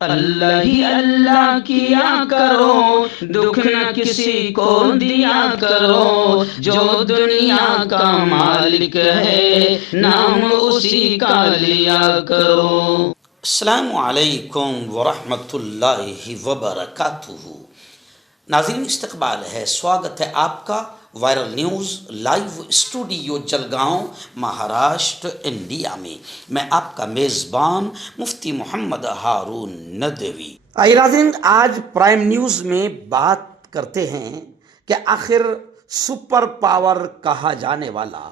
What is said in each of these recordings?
اللہ ہی اللہ کیا کرو، دکھ نہ کسی کو دیا کرو، جو دنیا کا مالک ہے نام اسی کا لیا کرو۔ السلام علیکم ورحمۃ اللہ وبرکاتہ۔ ناظرین، استقبال ہے، سواگت ہے آپ کا viral news live studio Jalgaon, Maharashtra, India میں۔ میں آپ کا میزبان مفتی محمد ہارون ندوی۔ آئیے ناظرین، آج پرائم نیوز میں بات کرتے ہیں کہ آخر سپر پاور کہا جانے والا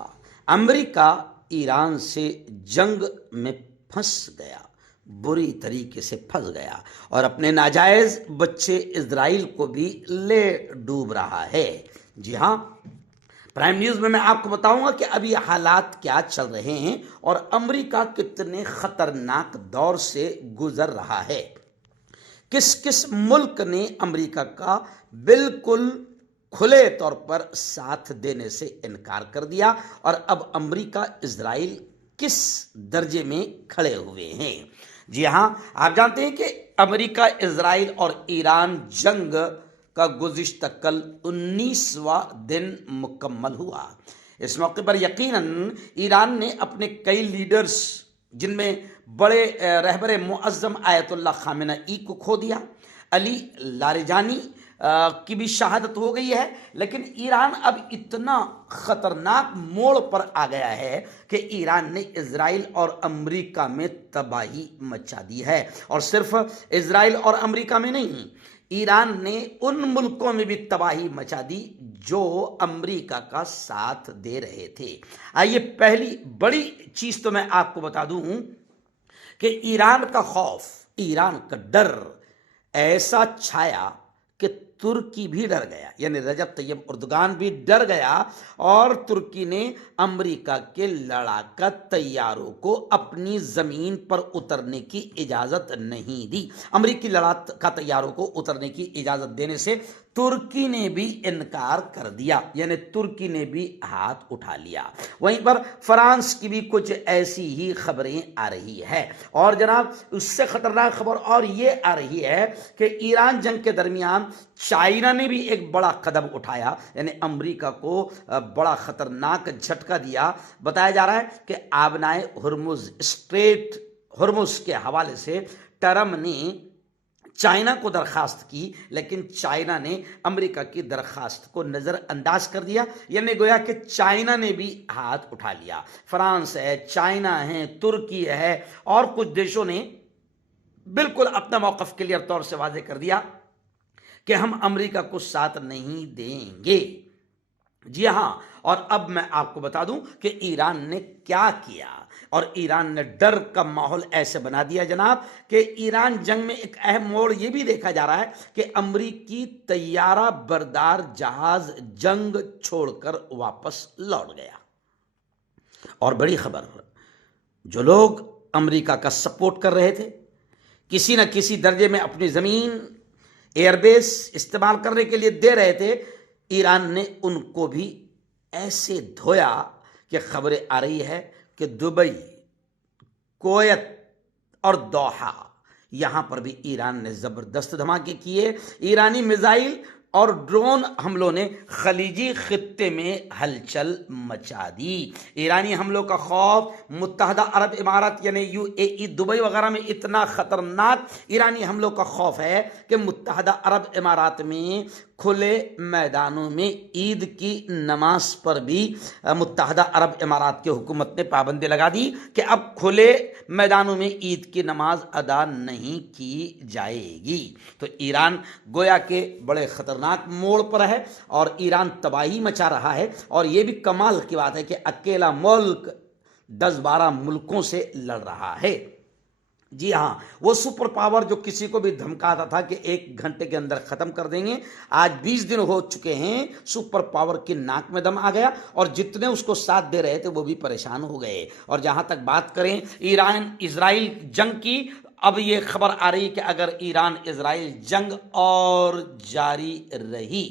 امریکہ ایران سے جنگ میں پھنس گیا، بری طریقے سے پھنس گیا، اور اپنے ناجائز بچے اسرائیل کو بھی لے ڈوب رہا ہے۔ جی ہاں، پرائم نیوز میں آپ کو بتاؤں گا کہ ابھی حالات کیا چل رہے ہیں اور امریکہ کتنے خطرناک دور سے گزر رہا ہے۔ کس کس ملک نے امریکہ کا بالکل کھلے طور پر ساتھ دینے سے انکار کر دیا، اور اب امریکہ اسرائیل کس درجے میں کھڑے ہوئے ہیں۔ جی ہاں، آپ جانتے ہیں کہ امریکہ اسرائیل اور ایران جنگ کا گزشتہ کل 19واں دن مکمل ہوا۔ اس موقع پر یقیناً ایران نے اپنے کئی لیڈرز، جن میں بڑے رہبر معظم آیت اللہ خامنئی کو کھو دیا، علی لاریجانی کی بھی شہادت ہو گئی ہے، لیکن ایران اب اتنا خطرناک موڑ پر آ گیا ہے کہ ایران نے اسرائیل اور امریکہ میں تباہی مچا دی ہے، اور صرف اسرائیل اور امریکہ میں نہیں، ایران نے ان ملکوں میں بھی تباہی مچا دی جو امریکہ کا ساتھ دے رہے تھے۔ آئیے پہلی بڑی چیز تو میں آپ کو بتا دوں کہ ایران کا خوف، ایران کا ڈر ایسا چھایا کہ ترکی بھی ڈر گیا، یعنی رجب طیب اردگان بھی ڈر گیا، اور ترکی نے امریکہ کے لڑاکا طیاروں کو اپنی زمین پر اترنے کی اجازت نہیں دی۔ امریکی لڑاکا طیاروں کو اترنے کی اجازت دینے سے ترکی نے بھی انکار کر دیا، یعنی ترکی نے بھی ہاتھ اٹھا لیا۔ وہیں پر فرانس کی بھی کچھ ایسی ہی خبریں آ رہی ہے، اور جناب اس سے خطرناک خبر اور یہ آ رہی ہے کہ ایران جنگ کے درمیان چائنا نے بھی ایک بڑا قدم اٹھایا، یعنی امریکہ کو بڑا خطرناک جھٹکا دیا۔ بتایا جا رہا ہے کہ آبنائے ہرمز، اسٹریٹ ہرمز کے حوالے سے ٹرمپ نے چائنا کو درخواست کی، لیکن چائنا نے امریکہ کی درخواست کو نظر انداز کر دیا، یعنی گویا کہ چائنا نے بھی ہاتھ اٹھا لیا۔ فرانس ہے، چائنا ہے، ترکی ہے، اور کچھ دیشوں نے بالکل اپنا موقف کلیئر طور سے واضح کر دیا کہ ہم امریکہ کو ساتھ نہیں دیں گے۔ جی ہاں، اور اب میں آپ کو بتا دوں کہ ایران نے کیا کیا، اور ایران نے ڈر کا ماحول ایسے بنا دیا جناب کہ ایران جنگ میں ایک اہم موڑ یہ بھی دیکھا جا رہا ہے کہ امریکی طیارہ بردار جہاز جنگ چھوڑ کر واپس لوٹ گیا۔ اور بڑی خبر، جو لوگ امریکہ کا سپورٹ کر رہے تھے، کسی نہ کسی درجے میں اپنی زمین، ایئر بیس استعمال کرنے کے لیے دے رہے تھے، ایران نے ان کو بھی ایسے دھویا کہ خبریں آ رہی ہے کہ دبئی، کویت اور دوحہ، یہاں پر بھی ایران نے زبردست دھماکے کیے۔ ایرانی میزائل اور ڈرون حملوں نے خلیجی خطے میں ہلچل مچا دی۔ ایرانی حملوں کا خوف متحدہ عرب امارات یعنی UAE، دبئی وغیرہ میں اتنا خطرناک ایرانی حملوں کا خوف ہے کہ متحدہ عرب امارات میں کھلے میدانوں میں عید کی نماز پر بھی متحدہ عرب امارات کی حکومت نے پابندی لگا دی کہ اب کھلے میدانوں میں عید کی نماز ادا نہیں کی جائے گی۔ تو ایران گویا کہ بڑے خطرناک موڑ پر ہے، اور ایران تباہی مچا رہا ہے، اور یہ بھی کمال کی بات ہے کہ اکیلا ملک 10-12 ملکوں سے لڑ رہا ہے۔ جی ہاں، وہ سپر پاور جو کسی کو بھی دھمکاتا تھا کہ 1 گھنٹے کے اندر ختم کر دیں گے، آج 20 دن ہو چکے ہیں، سپر پاور کی ناک میں دم آ گیا، اور جتنے اس کو ساتھ دے رہے تھے وہ بھی پریشان ہو گئے۔ اور جہاں تک بات کریں ایران اسرائیل جنگ کی، اب یہ خبر آ رہی کہ اگر ایران اسرائیل جنگ اور جاری رہی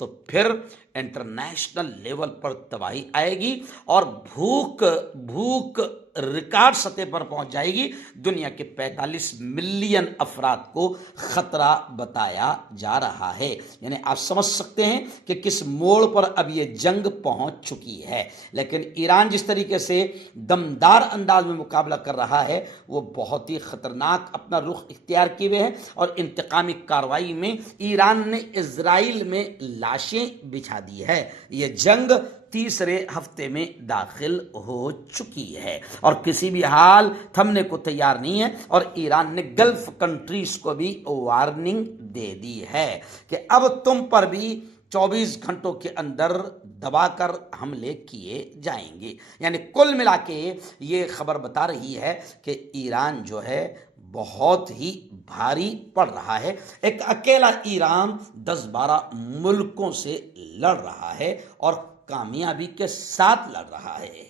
تو پھر انٹرنیشنل لیول پر تباہی آئے گی، اور بھوک ریکارڈ سطح پر پہنچ جائے گی. دنیا کے 45 ملین افراد کو خطرہ بتایا جا رہا ہے. یعنی آپ سمجھ سکتے ہیں کہ کس موڑ پر اب یہ جنگ پہنچ چکی ہے. لیکن ایران جس طریقے سے دمدار انداز میں مقابلہ کر رہا ہے وہ بہت ہی خطرناک اپنا رخ اختیار کیے ہوئے ہیں، اور انتقامی کارروائی میں ایران نے اسرائیل میں لاشیں بچھا دی ہے. یہ جنگ تیسرے ہفتے میں داخل ہو چکی ہے اور کسی بھی حال تھمنے کو تیار نہیں ہے. اور ایران نے گلف کنٹریز کو بھی وارننگ دے دی ہے کہ اب تم پر بھی 24 گھنٹوں کے اندر دبا کر حملے کیے جائیں گے. یعنی کل ملا کے یہ خبر بتا رہی ہے کہ ایران جو ہے بہت ہی بھاری پڑ رہا ہے. ایک اکیلا ایران 10-12 ملکوں سے لڑ رہا ہے اور کامیابی کے ساتھ لڑ رہا ہے.